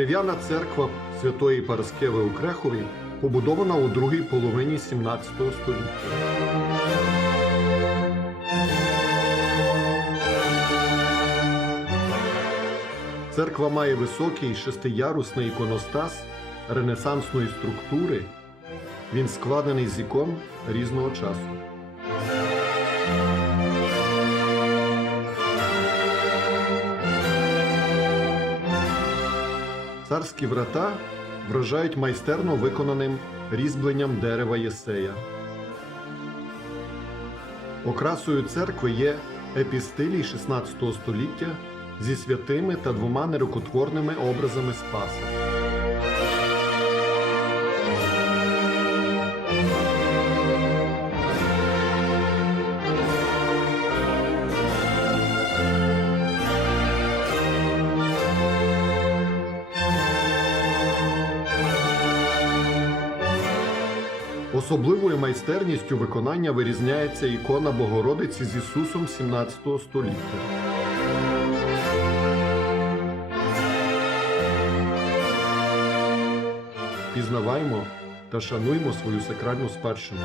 Дерев'яна церква Святої Параскеви у Крехові побудована у другій половині 17 століття. Церква має високий шестиярусний іконостас ренесансної структури. Він складений з ікон різного часу. Царські врата вражають майстерно виконаним різьбленням дерева Єсея. Окрасою церкви є епістилій 16 століття зі святими та двома нерукотворними образами Спаса. Особливою майстерністю виконання вирізняється ікона Богородиці з Ісусом 17 століття. Пізнаваймо та шануймо свою сакральну спадщину.